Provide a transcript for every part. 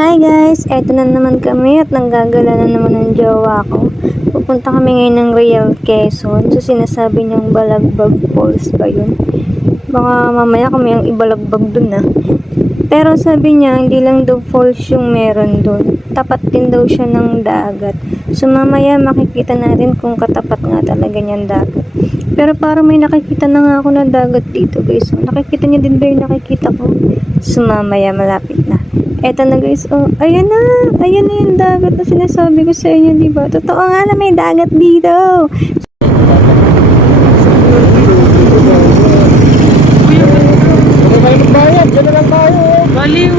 Hi guys! Eto na naman kami at nanggagala na naman ng jowa ko. Pupunta kami ngayon ng Real Quezon. So sinasabi niyang Balagbag Falls ba yun? Baka mamaya kami ang ibalagbag dun ah. Pero sabi niya hindi lang daw falls yung meron dun. Tapat din daw siya ng dagat. So mamaya makikita natin kung katapat nga talaga niyang dagat. Pero parang may nakikita na nga ako na dagat dito guys. So, nakikita niyo din ba yung nakikita ko? So mamaya malapit na. Eto na guys, oh, ayan na yung dagat na sinasabi ko sa inyo, di ba? Totoo nga na may dagat dito. Hindi tayo magbayad, dyan na lang tayo. Baliw.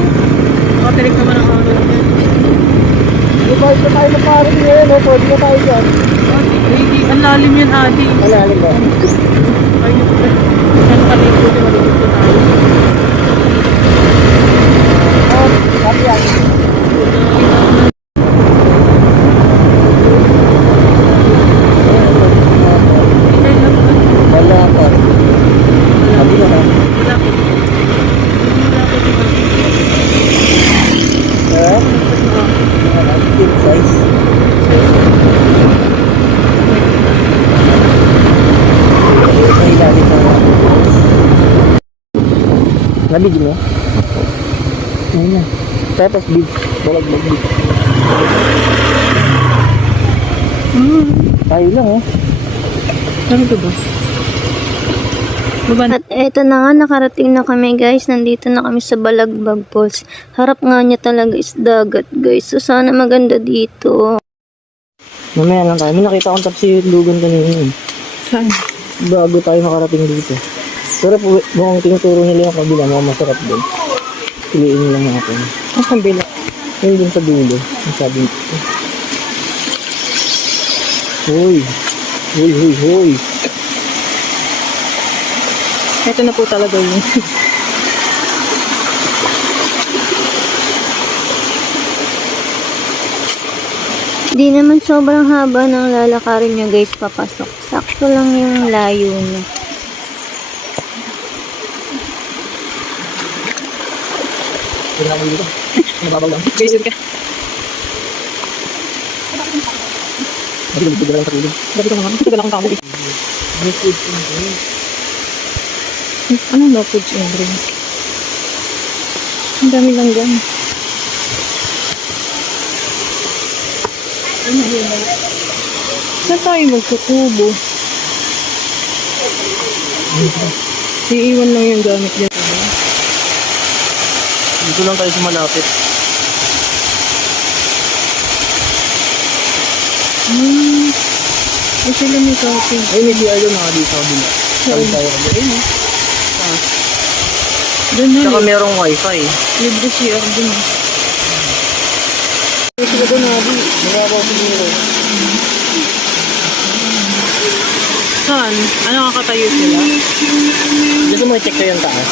Matirik naman ang ano. Hindi ba ito tayo magparin ngayon, no? Pwede na tayo dyan. Ang lalim yan, Adi. Malalim ba? Ayun. Ano kalimpo na malilito tayo. Sabi yan. Wala pa. Sabi na lang. King size. Sa ilalim na lang. Nabig mo? Ayun na. Tapos big. Balagbag big. Tayo lang oh. Ano ito ba? At eto na nga, nakarating na kami guys. Nandito na kami sa Balagbag Falls. Harap nga niya talaga is dagat guys. So sana maganda dito. Mamaya lang tayo. May nakita akong tapsilugan kanina. Saan? Bago tayo makarating dito. Pero mukhang tinuturo nila yung kabila. Mukhang masarap doon. Piliin lang natin. Ang pambila. Yun din sa dulo. Ang sabi nito. Hoy! Hoy, hoy, hoy! Ito na po talaga yun. Di naman sobrang haba ng lalakarin niya guys papasok. Sakto lang yung layo niya. Kailangan dito. Nababaw lang. Jason ka. Bakit nabigod na lang sa tulog? Gabi ka naman. Tagal akong tao eh. May food and drink. Ano na foods and drink? Ang dami lang dyan. Saan tayo magkukubo? Iiwan lang yung gamit dyan. Dito lang tayo sa malapit. Ay sila may coffee. Ay, may CR doon dito sa kabila. Tayo tayo kabila. Ayun oh. Doon na. Saka merong wifi. Libre siya doon. Sila doon Abi. Mababaw siguro. Saan? Ano kakatayo sila? Gusto mo i-check ko yung taas?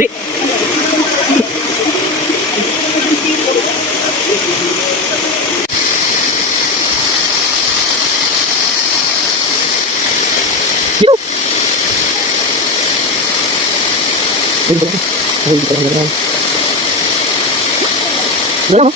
Di! Dito! Ay, dito. Ay, dito lang naman. Wala mo?